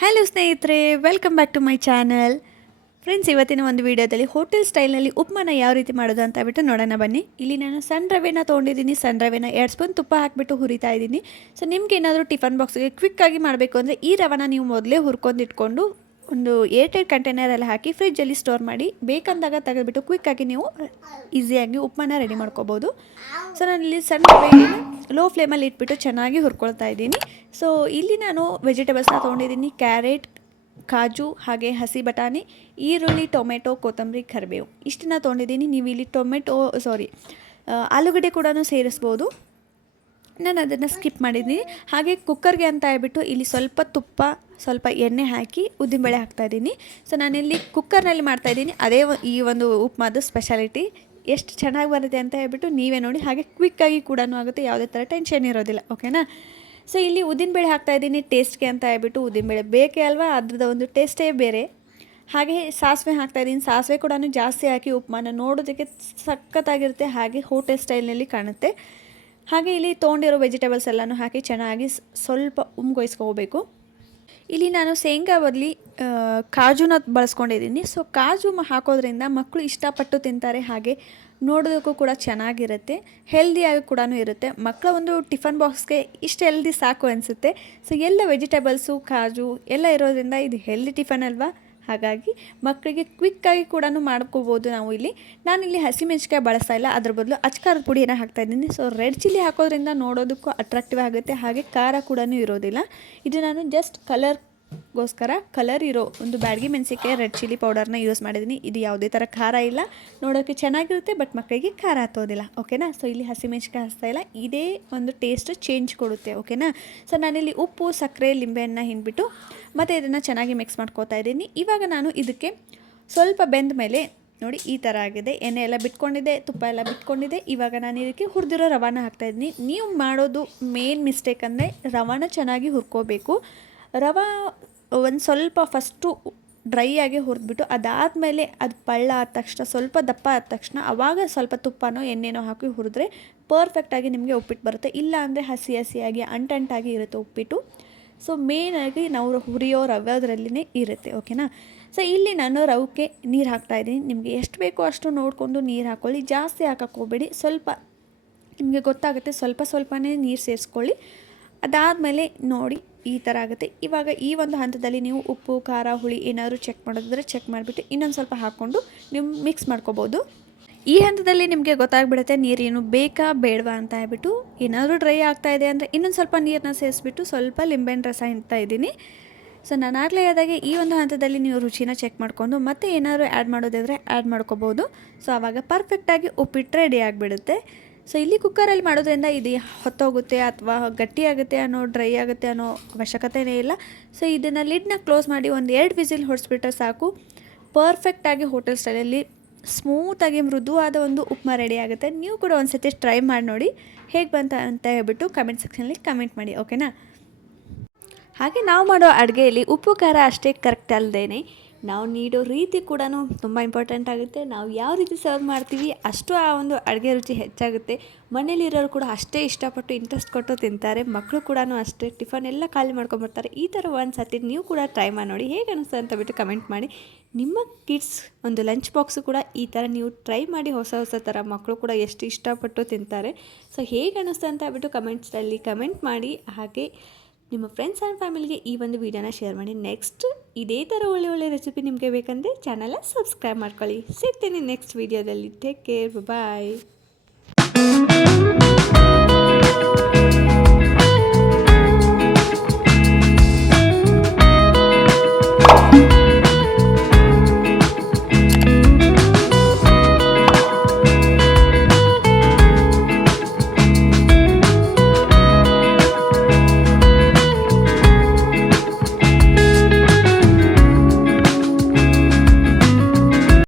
Hello ಸ್ನೇಹಿತರೆ, welcome back to my channel. Friends, ಇವತ್ತಿನ ಒಂದು ವಿಡಿಯೋದಲ್ಲಿ ಹೋಟೆಲ್ ಸ್ಟೈಲ್ನಲ್ಲಿ ಉಪ್ಮಾನ ಯಾವ ರೀತಿ ಮಾಡೋದು ಅಂತ ಬಿಟ್ಟು ನೋಡೋಣ ಬನ್ನಿ. ಇಲ್ಲಿ ನಾನು ಸಣ್ಣ ರವೆನ ತೊಗೊಂಡಿದ್ದೀನಿ. ಸಣ್ಣ ರವೆನ 2 ಸ್ಪೂನ್ ತುಪ್ಪ ಹಾಕಿಬಿಟ್ಟು ಹುರಿತಾ ಇದ್ದೀನಿ. ಸೊ ನಿಮ್ಗೆ ಏನಾದರೂ ಟಿಫನ್ ಬಾಕ್ಸ್ಗೆ ಕ್ವಿಕ್ಕಾಗಿ ಮಾಡಬೇಕು ಅಂದರೆ ಈ ರವೆನ ನೀವು ಮೊದಲೇ ಹುರ್ಕೊಂಡು ಇಟ್ಕೊಂಡು ಒಂದು ಏರ್ಟೈಟ್ ಕಂಟೈನರಲ್ಲಿ ಹಾಕಿ ಫ್ರಿಜ್ಜಲ್ಲಿ ಸ್ಟೋರ್ ಮಾಡಿ ಬೇಕಂದಾಗ ತೆಗೆದುಬಿಟ್ಟು ಕ್ವಿಕ್ಕಾಗಿ ನೀವು ಈಸಿಯಾಗಿ ಉಪ್ಮಾನ ರೆಡಿ ಮಾಡ್ಕೋಬೋದು. ಸೊ ನಾನಿಲ್ಲಿ ಸಣ್ಣ ರವೆನ ಲೋ ಫ್ಲೇಮಲ್ಲಿ ಇಟ್ಬಿಟ್ಟು ಚೆನ್ನಾಗಿ ಹುರ್ಕೊಳ್ತಾ ಇದ್ದೀನಿ. ಸೊ ಇಲ್ಲಿ ನಾನು ವೆಜಿಟೇಬಲ್ಸ್ನ ತೊಗೊಂಡಿದ್ದೀನಿ. ಕ್ಯಾರೆಟ್, ಕಾಜು, ಹಾಗೆ ಹಸಿ ಬಟಾಣಿ, ಈರುಳ್ಳಿ, ಟೊಮೆಟೊ, ಕೊತ್ತಂಬರಿ, ಕರಿಬೇವು ಇಷ್ಟನ್ನ ತೊಗೊಂಡಿದ್ದೀನಿ. ನೀವು ಇಲ್ಲಿ ಆಲೂಗಡ್ಡೆ ಕೂಡ ಸೇರಿಸ್ಬೋದು. ನಾನು ಅದನ್ನು ಸ್ಕಿಪ್ ಮಾಡಿದ್ದೀನಿ. ಹಾಗೆ ಕುಕ್ಕರ್ಗೆ ಅಂತ ಹೇಳ್ಬಿಟ್ಟು ಇಲ್ಲಿ ಸ್ವಲ್ಪ ತುಪ್ಪ, ಸ್ವಲ್ಪ ಎಣ್ಣೆ ಹಾಕಿ ಉದ್ದಿನಬೇಳೆ ಹಾಕ್ತಾಯಿದ್ದೀನಿ. ಸೊ ನಾನಿಲ್ಲಿ ಕುಕ್ಕರ್ನಲ್ಲಿ ಮಾಡ್ತಾಯಿದ್ದೀನಿ. ಅದೇ ಈ ಒಂದು ಉಪ್ಮಾದ ಸ್ಪೆಷಾಲಿಟಿ. ಎಷ್ಟು ಚೆನ್ನಾಗಿ ಬರುತ್ತೆ ಅಂತ ಹೇಳ್ಬಿಟ್ಟು ನೀವೇ ನೋಡಿ. ಹಾಗೆ ಕ್ವಿಕ್ಕಾಗಿ ಕೂಡ ಆಗುತ್ತೆ, ಯಾವುದೇ ಥರ ಟೆನ್ಷನ್ ಇರೋದಿಲ್ಲ. ಓಕೆನಾ? ಸೊ ಇಲ್ಲಿ ಉದ್ದಿನಬೇಳೆ ಹಾಕ್ತಾಯಿದ್ದೀನಿ ಟೇಸ್ಟ್ಗೆ ಅಂತ ಹೇಳ್ಬಿಟ್ಟು. ಉದ್ದಿನಬೇಳೆ ಬೇಕೇ ಅಲ್ವಾ, ಅದ್ರದ್ದು ಒಂದು ಟೇಸ್ಟೇ ಬೇರೆ. ಹಾಗೆ ಸಾಸಿವೆ ಹಾಕ್ತಾಯಿದ್ದೀನಿ. ಸಾಸಿವೆ ಕೂಡ ಜಾಸ್ತಿ ಹಾಕಿ ಉಪ್ಮಾನ ನೋಡೋದಕ್ಕೆ ಸಖತ್ತಾಗಿರುತ್ತೆ, ಹಾಗೆ ಹೋಟೆಲ್ ಸ್ಟೈಲ್ನಲ್ಲಿ ಕಾಣುತ್ತೆ. ಹಾಗೆ ಇಲ್ಲಿ ತೊಗೊಂಡಿರೋ ವೆಜಿಟೇಬಲ್ಸ್ ಎಲ್ಲನೂ ಹಾಕಿ ಚೆನ್ನಾಗಿ ಸ್ವಲ್ಪ ಉಮ್ಗೊಳಿಸ್ಕೋಬೇಕು. ಇಲ್ಲಿ ನಾನು ಶೇಂಗಾ ಬದಲಿ ಕಾಜುನ ಬಳಸ್ಕೊಂಡಿದ್ದೀನಿ. ಸೊ ಕಾಜು ಹಾಕೋದ್ರಿಂದ ಮಕ್ಕಳು ಇಷ್ಟಪಟ್ಟು ತಿಂತಾರೆ, ಹಾಗೆ ನೋಡೋದಕ್ಕೂ ಕೂಡ ಚೆನ್ನಾಗಿರುತ್ತೆ, ಹೆಲ್ದಿಯಾಗಿ ಕೂಡ ಇರುತ್ತೆ. ಮಕ್ಕಳ ಒಂದು ಟಿಫನ್ ಬಾಕ್ಸ್ಗೆ ಇಷ್ಟು ಹೆಲ್ದಿ ಸಾಕು ಅನಿಸುತ್ತೆ. ಸೊ ಎಲ್ಲ ವೆಜಿಟೇಬಲ್ಸು, ಕಾಜು ಎಲ್ಲ ಇರೋದ್ರಿಂದ ಇದು ಹೆಲ್ದಿ ಟಿಫನ್ ಅಲ್ವಾ, ಹಾಗಾಗಿ ಮಕ್ಕಳಿಗೆ ಕ್ವಿಕ್ಕಾಗಿ ಕೂಡ ಮಾಡ್ಕೋಬೋದು ನಾವು. ನಾನಿಲ್ಲಿ ಹಸಿಮೆಣ್ಸಿಕಾಯಿ ಬಳಸ್ತಾ ಇಲ್ಲ, ಅದ್ರ ಬದಲು ಅಚ್ಕಾರದ ಪುಡಿಯನ್ನು ಹಾಕ್ತಾಯಿದ್ದೀನಿ. ಸೊ ರೆಡ್ ಚಿಲ್ಲಿ ಹಾಕೋದ್ರಿಂದ ನೋಡೋದಕ್ಕೂ ಅಟ್ರಾಕ್ಟಿವ್ ಆಗುತ್ತೆ, ಹಾಗೆ ಖಾರ ಕೂಡ ಇರೋದಿಲ್ಲ. ಇದು ನಾನು ಜಸ್ಟ್ ಕಲರ್ ಇರೋ ಒಂದು ಬ್ಯಾಡಗಿ ಮೆಣಸಿಕಾಯಿ ರೆಡ್ ಚಿಲ್ಲಿ ಪೌಡರ್ನ ಯೂಸ್ ಮಾಡಿದ್ದೀನಿ. ಇದು ಯಾವುದೇ ಥರ ಖಾರ ಇಲ್ಲ, ನೋಡೋಕ್ಕೆ ಚೆನ್ನಾಗಿರುತ್ತೆ, ಬಟ್ ಮಕ್ಕಳಿಗೆ ಖಾರ ಹತ್ತೋದಿಲ್ಲ. ಓಕೆನಾ? ಸೊ ಇಲ್ಲಿ ಹಸಿಮೆಣ್ಸಿಕಾಯಿ ಹಚ್ತಾ ಇಲ್ಲ, ಇದೇ ಒಂದು ಟೇಸ್ಟ್ ಚೇಂಜ್ ಕೊಡುತ್ತೆ. ಓಕೆನಾ? ಸೊ ನಾನಿಲ್ಲಿ ಉಪ್ಪು, ಸಕ್ಕರೆ, ಲಿಂಬೆಹಣ್ಣು ಹಿಂಡ್ಬಿಟ್ಟು ಮತ್ತು ಇದನ್ನು ಚೆನ್ನಾಗಿ ಮಿಕ್ಸ್ ಮಾಡ್ಕೋತಾ ಇದ್ದೀನಿ. ಇವಾಗ ನಾನು ಇದಕ್ಕೆ ಸ್ವಲ್ಪ ಬೆಂದ ಮೇಲೆ ನೋಡಿ ಈ ಥರ ಆಗಿದೆ. ಎಣ್ಣೆ ಎಲ್ಲ ಬಿಟ್ಕೊಂಡಿದೆ, ತುಪ್ಪ ಎಲ್ಲ ಬಿಟ್ಕೊಂಡಿದೆ. ಇವಾಗ ನಾನು ಇದಕ್ಕೆ ಹುರಿದಿರೋ ರವಾನ ಹಾಕ್ತಾಯಿದ್ದೀನಿ. ನೀವು ಮಾಡೋದು ಮೇನ್ ಮಿಸ್ಟೇಕ್ ಅಂದರೆ ರವಾನ ಚೆನ್ನಾಗಿ ಹುರ್ಕೋಬೇಕು. ರವೆ ಒಂದು ಸ್ವಲ್ಪ ಫಸ್ಟು ಡ್ರೈ ಆಗಿ ಹುರಿದ್ಬಿಟ್ಟು ಅದಾದಮೇಲೆ ಅದು ಪಳ್ಳ ಆದ ತಕ್ಷಣ, ಸ್ವಲ್ಪ ದಪ್ಪ ಆದ ತಕ್ಷಣ ಆವಾಗ ಸ್ವಲ್ಪ ತುಪ್ಪನೋ ಎಣ್ಣೆನೋ ಹಾಕಿ ಹುರಿದ್ರೆ ಪರ್ಫೆಕ್ಟಾಗಿ ನಿಮಗೆ ಉಪ್ಪಿಟ್ಟು ಬರುತ್ತೆ. ಇಲ್ಲ ಅಂದರೆ ಹಸಿಯಾಗಿ ಅಂಟಾಗಿ ಇರುತ್ತೆ ಉಪ್ಪಿಟ್ಟು. ಸೊ ಮೇನಾಗಿ ನಾವು ಹುರಿಯೋ ರವೆದ್ರಲ್ಲಿನೇ ಇರುತ್ತೆ. ಓಕೆನಾ? ಸೊ ಇಲ್ಲಿ ನಾನು ರವಕ್ಕೆ ನೀರು ಹಾಕ್ತಾಯಿದ್ದೀನಿ. ನಿಮಗೆ ಎಷ್ಟು ಬೇಕೋ ಅಷ್ಟು ನೋಡಿಕೊಂಡು ನೀರು ಹಾಕ್ಕೊಳ್ಳಿ, ಜಾಸ್ತಿ ಹಾಕಕ್ಕೆ ಹೋಗಬೇಡಿ. ಸ್ವಲ್ಪ ನಿಮಗೆ ಗೊತ್ತಾಗುತ್ತೆ, ಸ್ವಲ್ಪನೇ ನೀರು ಸೇರಿಸ್ಕೊಳ್ಳಿ. ಅದಾದಮೇಲೆ ನೋಡಿ ಈ ಥರ ಆಗುತ್ತೆ. ಇವಾಗ ಈ ಒಂದು ಹಂತದಲ್ಲಿ ನೀವು ಉಪ್ಪು, ಖಾರ, ಹುಳಿ ಏನಾದರೂ ಚೆಕ್ ಮಾಡೋದಿದ್ರೆ ಚೆಕ್ ಮಾಡಿಬಿಟ್ಟು ಇನ್ನೊಂದು ಸ್ವಲ್ಪ ಹಾಕ್ಕೊಂಡು ನೀವು ಮಿಕ್ಸ್ ಮಾಡ್ಕೋಬೋದು. ಈ ಹಂತದಲ್ಲಿ ನಿಮಗೆ ಗೊತ್ತಾಗ್ಬಿಡುತ್ತೆ ನೀರೇನು ಬೇಕಾ ಬೇಡವಾ ಅಂತ ಹೇಳ್ಬಿಟ್ಟು. ಏನಾದರೂ ಡ್ರೈ ಆಗ್ತಾಯಿದೆ ಅಂದರೆ ಇನ್ನೊಂದು ಸ್ವಲ್ಪ ನೀರನ್ನ ಸೇರಿಸ್ಬಿಟ್ಟು ಸ್ವಲ್ಪ ಲಿಂಬೆಹಣ್ಣು ರಸ ಹಿಂಡ್ತಾ ಇದ್ದೀನಿ. ಸೊ ನಾನು ಆಗಲೇ ಆದಾಗೆ ಈ ಒಂದು ಹಂತದಲ್ಲಿ ನೀವು ರುಚಿನ ಚೆಕ್ ಮಾಡ್ಕೊಂಡು ಮತ್ತೆ ಏನಾದರೂ ಆ್ಯಡ್ ಮಾಡೋದಿದ್ರೆ ಆ್ಯಡ್ ಮಾಡ್ಕೋಬೋದು. ಸೊ ಆವಾಗ ಪರ್ಫೆಕ್ಟಾಗಿ ಉಪ್ಪಿಟ್ಟು ರೆಡಿ ಆಗಿಬಿಡುತ್ತೆ. ಸೊ ಇಲ್ಲಿ ಕುಕ್ಕರಲ್ಲಿ ಮಾಡೋದ್ರಿಂದ ಇದು ಹೊತ್ತೋಗುತ್ತೆ ಅಥವಾ ಗಟ್ಟಿಯಾಗುತ್ತೆ ಡ್ರೈ ಆಗುತ್ತೆ ಅನ್ನೋ ಅವಶ್ಯಕತೆಯೇ ಇಲ್ಲ. ಸೊ ಇದನ್ನು ಲಿಡ್ನ ಕ್ಲೋಸ್ ಮಾಡಿ ಒಂದು 2 ವಿಸಿಲ್ ಹೊಡಿಸ್ಬಿಟ್ರೆ ಸಾಕು. ಪರ್ಫೆಕ್ಟಾಗಿ ಹೋಟೆಲ್ ಸ್ಟೈಲಲ್ಲಿ ಸ್ಮೂತಾಗಿ ಮೃದುವಾದ ಒಂದು ಉಪ್ಮಾ ರೆಡಿ ಆಗುತ್ತೆ. ನೀವು ಕೂಡ ಒಂದು ಸತಿ ಟ್ರೈ ಮಾಡಿ ನೋಡಿ, ಹೇಗೆ ಬಂತ ಅಂತ ಹೇಳ್ಬಿಟ್ಟು ಕಮೆಂಟ್ ಸೆಕ್ಷನಲ್ಲಿ ಕಮೆಂಟ್ ಮಾಡಿ. ಓಕೆನಾ? ಹಾಗೆ ನಾವು ಮಾಡೋ ಅಡುಗೆಯಲ್ಲಿ ಉಪ್ಪು ಖಾರ ಅಷ್ಟೇ ಕರೆಕ್ಟ್ ಅಲ್ಲದೇನೆ ನಾವು ನೀಡೋ ರೀತಿ ಕೂಡ ತುಂಬ ಇಂಪಾರ್ಟೆಂಟ್ ಆಗುತ್ತೆ. ನಾವು ಯಾವ ರೀತಿ ಸರ್ವ್ ಮಾಡ್ತೀವಿ ಅಷ್ಟು ಆ ಒಂದು ಅಡುಗೆ ರುಚಿ ಹೆಚ್ಚಾಗುತ್ತೆ. ಮನೇಲಿರೋರು ಕೂಡ ಅಷ್ಟೇ ಇಷ್ಟಪಟ್ಟು ಇಂಟ್ರೆಸ್ಟ್ ಕೊಟ್ಟು ತಿಂತಾರೆ. ಮಕ್ಕಳು ಕೂಡ ಅಷ್ಟೇ ಟಿಫನ್ ಎಲ್ಲ ಖಾಲಿ ಮಾಡ್ಕೊಂಬರ್ತಾರೆ. ಈ ಥರ ಒಂದು ಸತಿ ನೀವು ಕೂಡ ಟ್ರೈ ಮಾಡಿ ನೋಡಿ, ಹೇಗೆ ಅನ್ನಿಸ್ತು ಅಂತ ಬಿಟ್ಟು ಕಮೆಂಟ್ ಮಾಡಿ. ನಿಮ್ಮ ಕಿಡ್ಸ್ ಒಂದು ಲಂಚ್ ಬಾಕ್ಸು ಕೂಡ ಈ ಥರ ನೀವು ಟ್ರೈ ಮಾಡಿ, ಹೊಸ ಥರ ಮಕ್ಕಳು ಕೂಡ ಎಷ್ಟು ಇಷ್ಟಪಟ್ಟು ತಿಂತಾರೆ. ಸೊ ಹೇಗೆ ಅನ್ನಿಸ್ತು ಅಂತ ಹೇಳ್ಬಿಟ್ಟು ಕಮೆಂಟ್ಸಲ್ಲಿ ಕಮೆಂಟ್ ಮಾಡಿ. ಹಾಗೆ ನಿಮ್ಮ ಫ್ರೆಂಡ್ಸ್ ಆ್ಯಂಡ್ ಫ್ಯಾಮಿಲಿಗೆ ಈ ಒಂದು ವಿಡಿಯೋನ ಶೇರ್ ಮಾಡಿ. ನೆಕ್ಸ್ಟ್ ಇದೇ ಥರ ಒಳ್ಳೆ ರೆಸಿಪಿ ನಿಮಗೆ ಬೇಕಂದರೆ ಚಾನಲ್ನ ಸಬ್ಸ್ಕ್ರೈಬ್ ಮಾಡ್ಕೊಳ್ಳಿ. ಸಿಗ್ತೀನಿ ನೆಕ್ಸ್ಟ್ ವಿಡಿಯೋದಲ್ಲಿ. ಟೇಕ್ ಕೇರ್, ಬಾಯ್.